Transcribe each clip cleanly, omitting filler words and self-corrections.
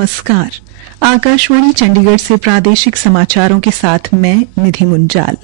नमस्कार। आकाशवाणी चंडीगढ़ से प्रादेशिक समाचारों के साथ मैं निधि मुंजाल।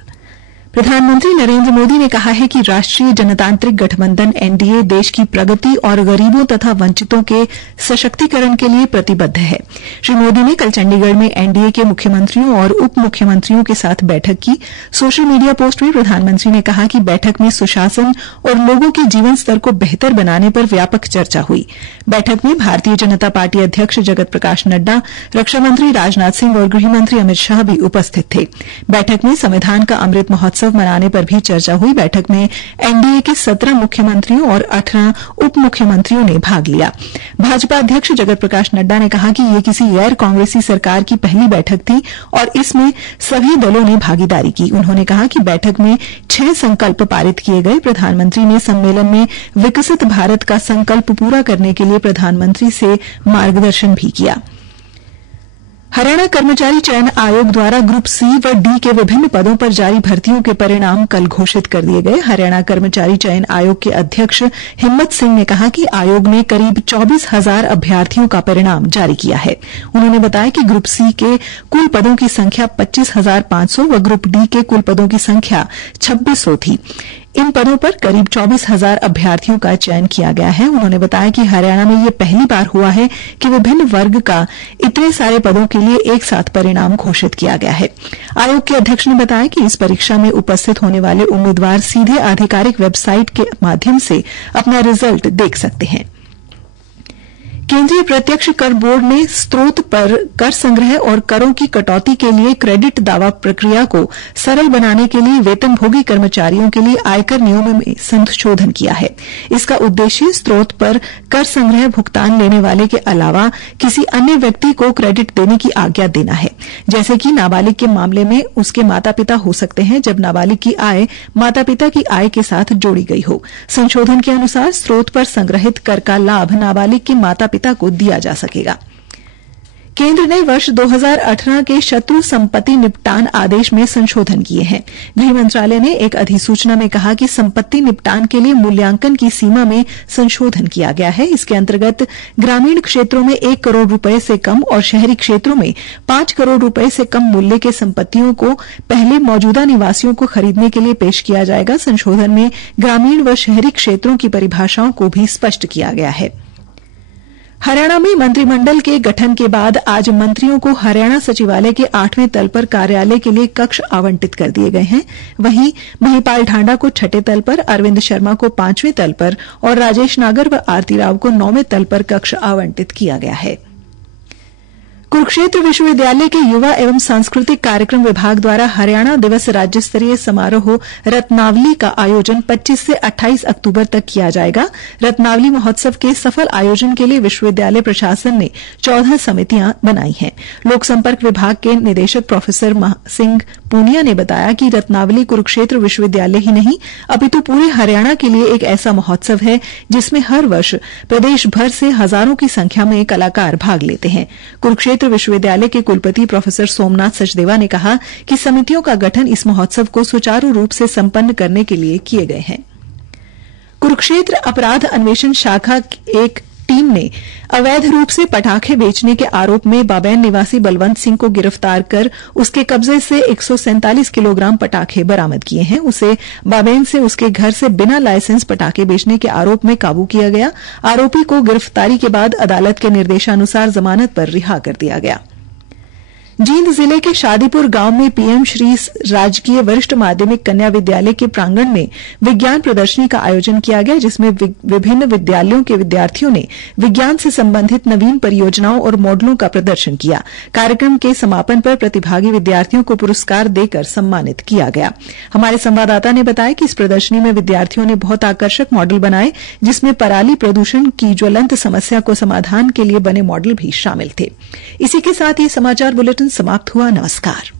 प्रधानमंत्री नरेंद्र मोदी ने कहा है कि राष्ट्रीय जनतांत्रिक गठबंधन एनडीए देश की प्रगति और गरीबों तथा वंचितों के सशक्तिकरण के लिए प्रतिबद्ध है। श्री मोदी ने कल चंडीगढ़ में एनडीए के मुख्यमंत्रियों और उप मुख्यमंत्रियों के साथ बैठक की। सोशल मीडिया पोस्ट में प्रधानमंत्री ने कहा कि बैठक में सुशासन और लोगों के जीवन स्तर को बेहतर बनाने पर व्यापक चर्चा हुई। बैठक में भारतीय जनता पार्टी अध्यक्ष जगत प्रकाश नड्डा, रक्षा मंत्री राजनाथ सिंह और गृह मंत्री अमित शाह भी उपस्थित थे। बैठक में संविधान का अमृत महोत्सव मनाने पर भी चर्चा हुई। बैठक में एनडीए के 17 मुख्यमंत्रियों और 18 उप मुख्यमंत्रियों ने भाग लिया। भाजपा अध्यक्ष जगत प्रकाश नड्डा ने कहा कि ये किसी गैर कांग्रेसी सरकार की पहली बैठक थी और इसमें सभी दलों ने भागीदारी की। उन्होंने कहा कि बैठक में 6 संकल्प पारित किए गए। प्रधानमंत्री ने सम्मेलन में विकसित भारत का संकल्प पूरा करने के लिए प्रधानमंत्री से मार्गदर्शन भी किया। हरियाणा कर्मचारी चयन आयोग द्वारा ग्रुप सी व डी के विभिन्न पदों पर जारी भर्तियों के परिणाम कल घोषित कर दिए गए। हरियाणा कर्मचारी चयन आयोग के अध्यक्ष हिम्मत सिंह ने कहा कि आयोग ने करीब 24,000 अभ्यर्थियों का परिणाम जारी किया है। उन्होंने बताया कि ग्रुप सी के कुल पदों की संख्या 25,500 व ग्रुप डी के कुल पदों की संख्या 2600 थी। इन पदों पर करीब 24,000 अभ्यर्थियों का चयन किया गया है। उन्होंने बताया कि हरियाणा में ये पहली बार हुआ है कि विभिन्न वर्ग का इतने सारे पदों के लिए एक साथ परिणाम घोषित किया गया है। आयोग के अध्यक्ष ने बताया कि इस परीक्षा में उपस्थित होने वाले उम्मीदवार सीधे आधिकारिक वेबसाइट के माध्यम से अपना रिजल्ट देख सकते हैं। केंद्रीय प्रत्यक्ष कर बोर्ड ने स्रोत पर कर संग्रह और करों की कटौती के लिए क्रेडिट दावा प्रक्रिया को सरल बनाने के लिए वेतनभोगी कर्मचारियों के लिए आयकर नियमों में संशोधन किया है। इसका उद्देश्य स्रोत पर कर संग्रह भुगतान लेने वाले के अलावा किसी अन्य व्यक्ति को क्रेडिट देने की आज्ञा देना है। जैसे कि नाबालिग के मामले में उसके माता पिता हो सकते हैं जब नाबालिग की आय माता पिता की आय के साथ जोड़ी गई हो। संशोधन के अनुसार स्रोत पर संग्रहित कर का लाभ नाबालिग के माता पिता को दिया जा सकेगा। केंद्र ने वर्ष 2018 के शत्रु संपत्ति निपटान आदेश में संशोधन किए हैं। गृह मंत्रालय ने एक अधिसूचना में कहा कि संपत्ति निपटान के लिए मूल्यांकन की सीमा में संशोधन किया गया है। इसके अंतर्गत ग्रामीण क्षेत्रों में 1 करोड़ रुपए से कम और शहरी क्षेत्रों में 5 करोड़ रुपए से कम मूल्य के संपत्तियों को पहले मौजूदा निवासियों को खरीदने के लिए पेश किया जाएगा। संशोधन में ग्रामीण व शहरी क्षेत्रों की परिभाषाओं को भी स्पष्ट किया गया है। हरियाणा में मंत्रिमंडल के गठन के बाद आज मंत्रियों को हरियाणा सचिवालय के 8वें तल पर कार्यालय के लिए कक्ष आवंटित कर दिए गए हैं। वहीं महिपाल ढांडा को 6ठे तल पर, अरविंद शर्मा को 5वें तल पर और राजेश नागर व आरती राव को 9वें तल पर कक्ष आवंटित किया गया है। कुरुक्षेत्र विश्वविद्यालय के युवा एवं सांस्कृतिक कार्यक्रम विभाग द्वारा हरियाणा दिवस राज्य स्तरीय समारोह रत्नावली का आयोजन 25 से 28 अक्टूबर तक किया जाएगा। रत्नावली महोत्सव के सफल आयोजन के लिए विश्वविद्यालय प्रशासन ने 14 समितियां बनाई हैं। लोक संपर्क विभाग के निदेशक प्रोफेसर सिंह पूनिया ने बताया कि रत्नावली कुरुक्षेत्र विश्वविद्यालय ही नहीं अपितु पूरे हरियाणा के लिए एक ऐसा महोत्सव है जिसमें हर वर्ष प्रदेश भर से हजारों की संख्या में कलाकार भाग लेते हैं। कुरुक्षेत्र विश्वविद्यालय के कुलपति प्रोफेसर सोमनाथ सचदेवा ने कहा कि समितियों का गठन इस महोत्सव को सुचारू रूप से संपन्न करने के लिए किए गए हैं। कुरुक्षेत्र अपराध अन्वेषण शाखा एक टीम ने अवैध रूप से पटाखे बेचने के आरोप में बाबैन निवासी बलवंत सिंह को गिरफ्तार कर उसके कब्जे से 147 किलोग्राम पटाखे बरामद किए हैं। उसे बाबैन से उसके घर से बिना लाइसेंस पटाखे बेचने के आरोप में काबू किया गया। आरोपी को गिरफ्तारी के बाद अदालत के निर्देशानुसार जमानत पर रिहा कर दिया गया। जींद जिले के शादीपुर गांव में पीएम श्री राजकीय वरिष्ठ माध्यमिक कन्या विद्यालय के प्रांगण में विज्ञान प्रदर्शनी का आयोजन किया गया, जिसमें विभिन्न विद्यालयों के विद्यार्थियों ने विज्ञान से संबंधित नवीन परियोजनाओं और मॉडलों का प्रदर्शन किया। कार्यक्रम के समापन पर प्रतिभागी विद्यार्थियों को पुरस्कार देकर सम्मानित किया गया। हमारे संवाददाता ने बताया कि इस प्रदर्शनी में विद्यार्थियों ने बहुत आकर्षक मॉडल बनाए, जिसमें पराली प्रदूषण की ज्वलंत समस्या को समाधान के लिए बने मॉडल भी शामिल थे। इसी के साथ ये समाचार बुलेटिन समाप्त हुआ। नमस्कार।